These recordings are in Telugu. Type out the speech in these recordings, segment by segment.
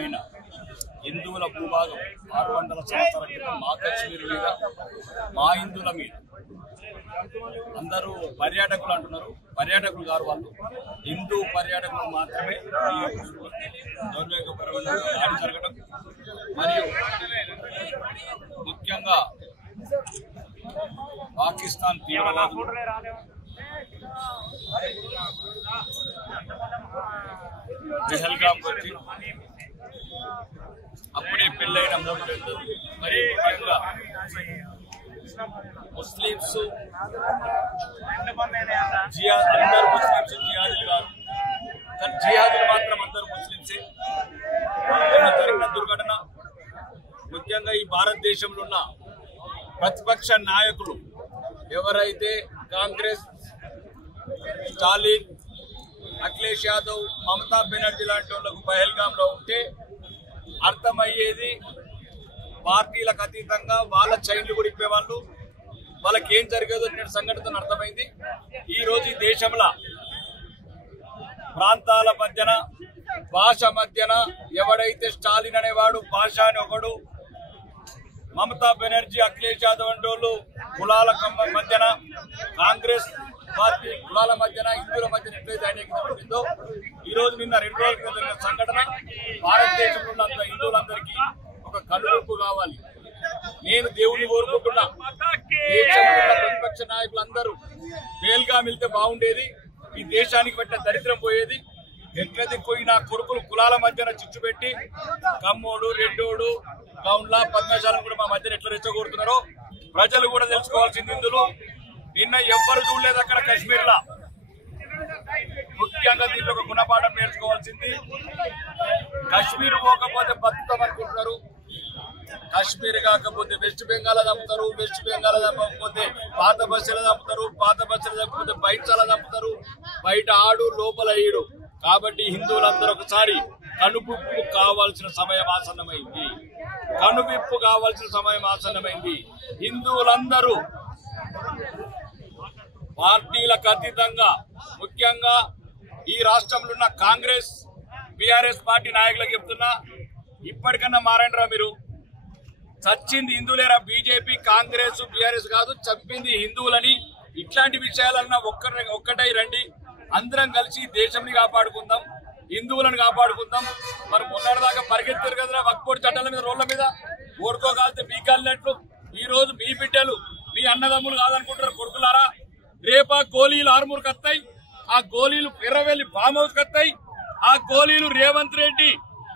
పవిత్రమైన హిందువుల భూభాగం 600 సంవత్సరాల క్రితం మా కశ్మీర్ మీద, మా హిందువుల మీద అందరూ పర్యాటకులు అంటున్నారు. పర్యాటకులు గారు వాళ్ళు హిందూ పర్యాటకులు మాత్రమే దౌర్భాగ్యపరమైన దాడి జరగడం, మరియు ముఖ్యంగా పాకిస్తాన్ తీవ్రవాదులు పెహల్గామ్ వచ్చి అప్పుడే పెళ్ళైన 3 గంటలు, మరి ముఖ్యంగా ముస్లింస్ అందరు ముస్లింస్ జిహాదులు కాదు, కానీ జిహాదులు మాత్రం అందరూ ముస్లింసే. జరిగిన దుర్ఘటన ముఖ్యంగా ఈ భారతదేశంలో ఉన్న ప్రతిపక్ష నాయకులు ఎవరైతే కాంగ్రెస్, స్టాలిన్, అఖిలేష్ యాదవ్, మమతా బెనర్జీ లాంటి వాళ్ళకు పహల్గాంలో ఉంటే అర్థమయ్యేది, పార్టీలకు అతీతంగా వాళ్ళ చైన్లు కూడా ఇప్పేవాళ్ళు, వాళ్ళకి ఏం జరిగేదో నేను సంఘటన అర్థమైంది. ఈ రోజు ఈ దేశంలో ప్రాంతాల మధ్యన, భాష మధ్యన ఎవడైతే స్టాలిన్ అనేవాడు భాష అని ఒకడు, మమతా బెనర్జీ, అఖిలేష్ యాదవ్ అంటోళ్ళు కులాల మధ్యన, కాంగ్రెస్ పార్టీ కులాల మధ్యన, హిందువుల మధ్యన ఎట్లయితే అనేకమైందో ఈ రోజు నిన్న 2 రోజుల క్రితం జరిగిన సంఘటన భారతదేశంలో ఉన్న హిందువులందరికీ ఒక కనువిప్పు కావాలి. నేను దేవుని కోరుకుంటున్నా, దేశంలో ప్రతిపక్ష నాయకులందరూ మేల్గా మిలితే బాగుండేది, ఈ దేశానికి పెట్టిన దరిద్రం పోయేది. ఎట్లయితే పోయి నా కొడుకులు కులాల మధ్యన చిచ్చు పెట్టి కమ్మోడు, రెడ్డోడు, గౌండ్ల, పద్మశాలను కూడా మా మధ్యన ఎట్లా రెచ్చగొడుతున్నారో ప్రజలు కూడా తెలుసుకోవాల్సింది. ఇందులో నిన్న ఎవ్వరు చూడలేదు అక్కడ కశ్మీర్ లా. ముఖ్యంగా దీంట్లో ఒక గుణపాఠం నేర్చుకోవాల్సింది. కశ్మీర్ పోకపోతే బతుకుతాం అనుకుంటున్నారు, కశ్మీర్ కాకపోతే వెస్ట్ బెంగాల్ చంపుతారు, వెస్ట్ బెంగాల్ చంపకపోతే పాత బస్సులు చంపుతారు, పాత బస్సులు చంపకపోతే బయట చాలా చంపుతారు, బయట ఆడు లోపల ఈడు. కాబట్టి హిందువులందరూ ఒకసారి కనువిప్పు కావాల్సిన సమయం ఆసన్నమైంది, కనువిప్పు కావాల్సిన సమయం ఆసన్నమైంది. హిందువులందరూ పార్టీలకు అతీతంగా, ముఖ్యంగా ఈ రాష్ట్రంలో ఉన్న కాంగ్రెస్, బీఆర్ఎస్ పార్టీ నాయకులకు చెప్తున్నా, ఇప్పటికన్నా మారండిరా మీరు. చచ్చింది హిందువులేరా, బీజేపీ, కాంగ్రెస్, బీఆర్ఎస్ కాదు, చంపింది హిందువులని. ఇట్లాంటి విషయాలన్నా ఒక్కటై రండి, అందరం కలిసి దేశంని కాపాడుకుందాం, హిందువులను కాపాడుకుందాం. మరి మొన్నటిదాకా పరిగెత్తారు కదా వక్ఫ్ చట్టాల మీద, రోడ్ల మీద ఓడుకోగలితే మీ కాలినట్లు. ఈ రోజు మీ బిడ్డలు, మీ అన్నదమ్ములు కాదనుకుంటారు కొడుకులారా. రేపా గోళీలు ఆర్మూర్కి వస్తాయి, ఆ గోళీలు ఎర్రవెల్లి ఫామ్ హౌస్ కి వస్తాయి, ఆ గోళీలు రేవంత్ రెడ్డి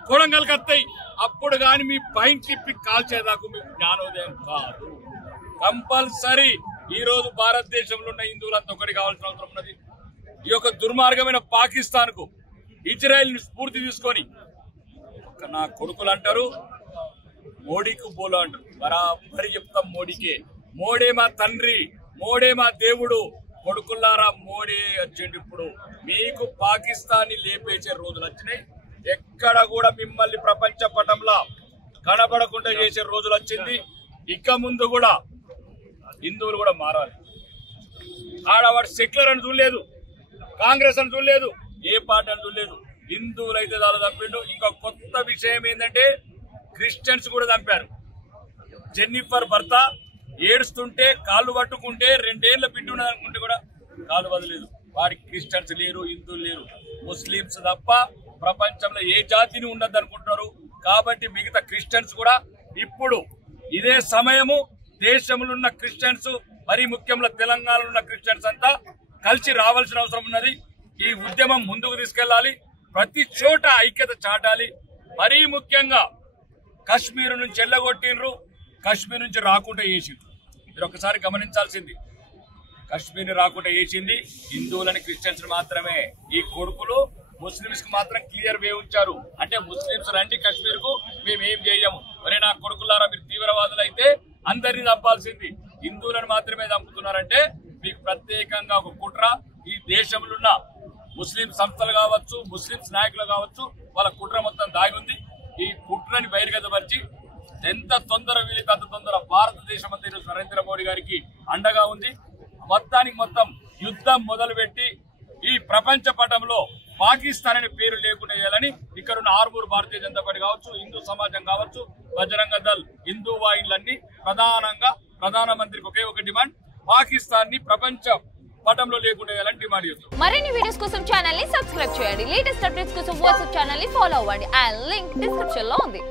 కొడంగల్కి వస్తాయి. అప్పుడు గాని మీ పైన తిప్పి కాల్చేదాకు మీకు జ్ఞానోదయం కాదు. కంపల్సరీ ఈ రోజు భారతదేశంలో ఉన్న హిందువులంతా ఒకటి కావాల్సిన అవసరం ఉన్నది. ఈ యొక్క దుర్మార్గమైన పాకిస్తాన్ కు, ఇజ్రాయెల్ ని స్ఫూర్తి తీసుకొని నా కొడుకులు అంటారు మోడీకి బోలో అంటారు. బరాబరి చెప్తాం మోడీకే. మోడే మా తండ్రి, మోడే మా దేవుడు. కొడుకుల్లారా, మోడీ వచ్చిండు. ఇప్పుడు మీకు పాకిస్తాన్ ని లేపేసే రోజులు వచ్చినాయి. ఎక్కడ కూడా మిమ్మల్ని ప్రపంచ పటంలో కనబడకుండా చేసే రోజులు వచ్చింది. ఇక ముందు కూడా హిందువులు కూడా మారాలి. ఆడవాడు సెక్యులర్ అని చూడలేదు, కాంగ్రెస్ అని చూడలేదు, ఏ పార్టీ అని చూడలేదు. హిందువులు అయితే దాని చంపిండు. ఇంకా కొత్త విషయం ఏంటంటే క్రిస్టియన్స్ కూడా చంపారు. జెన్నిఫర్ భర్త ఏడుస్తుంటే కాళ్ళు పట్టుకుంటే 2 ఏళ్ల బిడ్డ ఉన్నదనుకుంటే కూడా కాళ్ళు వదలేదు. వారికి క్రిస్టియన్స్ లేరు, హిందువులు లేరు, ముస్లింస్ తప్ప ప్రపంచంలో ఏ జాతిని ఉండద్దు అనుకుంటున్నారు. కాబట్టి మిగతా క్రిస్టియన్స్ కూడా ఇప్పుడు ఇదే సమయము దేశంలో ఉన్న క్రిస్టియన్స్, మరి ముఖ్యంగా తెలంగాణలో ఉన్న క్రిస్టియన్స్ అంతా కలిసి రావాల్సిన అవసరం ఉన్నది. ఈ ఉద్యమం ముందుకు తీసుకెళ్లాలి, ప్రతి చోట ఐక్యత చాటాలి. మరీ ముఖ్యంగా కశ్మీర్ నుంచి ఎల్లగొట్టిండ్రు, కశ్మీర్ నుంచి రాకుండా చేసిండ్రు. మీరు ఒకసారి గమనించాల్సింది, కశ్మీర్ రాకుండా చేసింది హిందువులని, క్రిస్టియన్స్ మాత్రమే. ఈ కొడుకులు ముస్లింస్ కు మాత్రం క్లియర్ వే ఉంచారు. అంటే ముస్లింస్ రండి కశ్మీర్ కు, మేము ఏం చేయము. మరి నా కొడుకులారా, మీరు తీవ్రవాదులు అయితే అందరినీ చంపాల్సింది, హిందువులను మాత్రమే చంపుతున్నారంటే మీకు ప్రత్యేకంగా ఒక కుట్ర. ఈ దేశంలో ఉన్న ముస్లిం సంస్థలు కావచ్చు, ముస్లింస్ నాయకులు కావచ్చు, వాళ్ళ కుట్ర మొత్తం దాగి ఉంది. ఈ కుట్రని బహిర్గతపరిచి ఎంత తొందర వీలైతే అంత తొందర భారతదేశం అంతా ఈరోజు నరేంద్ర మోడీ గారికి అండగా ఉంది. మొత్తానికి మొత్తం యుద్ధం మొదలుపెట్టి ఈ ప్రపంచ పటంలో పాకిస్తాన్ అనే పేరు లేకుండా చేయాలని ఇక్కడ ఉన్న ఆర్మూరు భారతీయ జనతా పార్టీ కావచ్చు, హిందూ సమాజం కావచ్చు, బజరంగ దళ్, హిందూ వాహినులన్నీ ప్రధానంగా ప్రధానమంత్రికి ఒకే ఒక డిమాండ్, పాకిస్తాన్ ని ప్రపంచ పటంలో లేకుండా చేయాలని డిమాండ్ చేస్తారు. మరిన్ని వీడియోస్ కోసం ఛానల్ ని సబ్స్క్రైబ్ చేయండి. లేటెస్ట్ అప్డేట్స్ కోసం వాట్సాప్ ఛానల్ ని ఫాలో అవ్వండి. ఆ లింక్ డిస్క్రిప్షన్ లో ఉంది.